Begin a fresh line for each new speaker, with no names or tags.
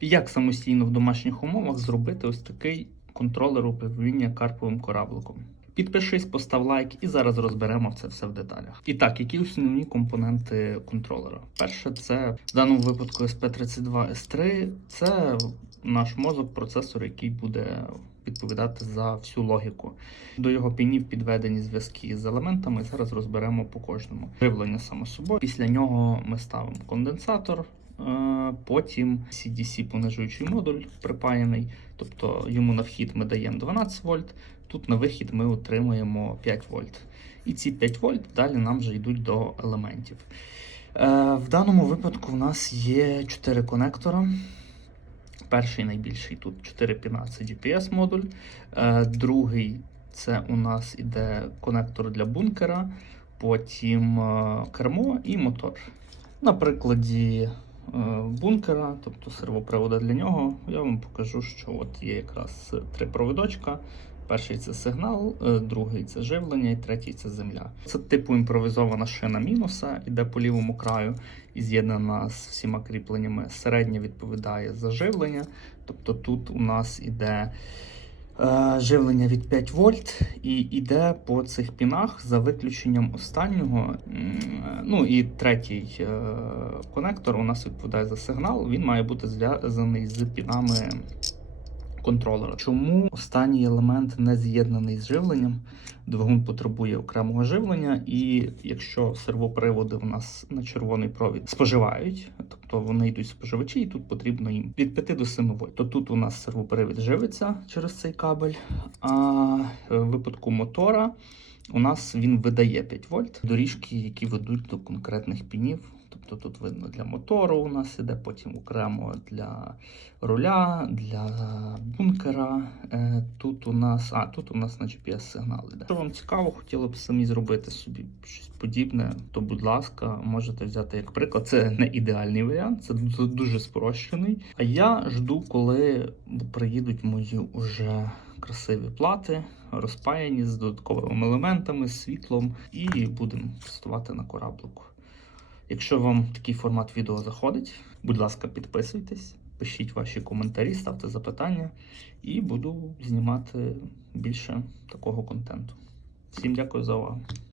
Як самостійно в домашніх умовах зробити ось такий контролер управління карповим корабликом? Підпишись, постав лайк і зараз розберемо це все в деталях. І так, які основні компоненти контролера? Перше, це в даному випадку SP32S3, це наш мозок, процесор, який буде відповідати за всю логіку. До його пінів підведені зв'язки з елементами. Зараз розберемо по кожному. Живлення само собою. Після нього ми ставимо конденсатор. Потім CDC понижуючий модуль припаяний, тобто йому на вхід ми даємо 12 вольт, тут на вихід ми отримуємо 5 вольт. І ці 5 вольт далі нам вже йдуть до елементів. Е, В даному випадку в нас є 4 конектора. Перший найбільший тут 4 піна це GPS модуль. Е, Другий це у нас іде конектор для бункера, потім е, кермо і мотор. На прикладі бункера, тобто сервопривода для нього, я вам покажу, що от є якраз три проводочка. Перший це сигнал, е, другий це живлення, і третій це земля. Це типу імпровізована шина мінуса, іде по лівому краю і з'єднана з всіма кріпленнями. Середня відповідає за живлення. Тобто тут у нас іде е, живлення від 5 вольт і йде по цих пінах за виключенням останнього. Ну і третій е, конектор у нас відповідає за сигнал. Він має бути зв'язаний з пінами контролера. Чому останній елемент не з'єднаний з живленням? Двигун потребує окремого живлення, і якщо сервоприводи в нас на червоний провід споживають, тобто вони йдуть споживачі, і тут потрібно їм від 5 до 7 вольт. То тут у нас сервопривід живиться через цей кабель, а в випадку мотора у нас він видає 5 вольт. Доріжки, які ведуть до конкретних пінів. Тобто тут видно для мотору у нас іде, потім окремо для руля, для бункера. Е, Тут у нас, а тут у нас на GPS сигнал іде. Якщо вам цікаво, хотіли б самі зробити собі щось подібне, то будь ласка, можете взяти як приклад. Це не ідеальний варіант, це дуже спрощений. А я жду, коли приїдуть мої уже красиві плати, розпаяні з додатковими елементами, світлом, і будемо тестувати на кораблику. Якщо вам такий формат відео заходить, будь ласка, підписуйтесь, пишіть ваші коментарі, ставте запитання, і буду знімати більше такого контенту. Всім дякую за увагу.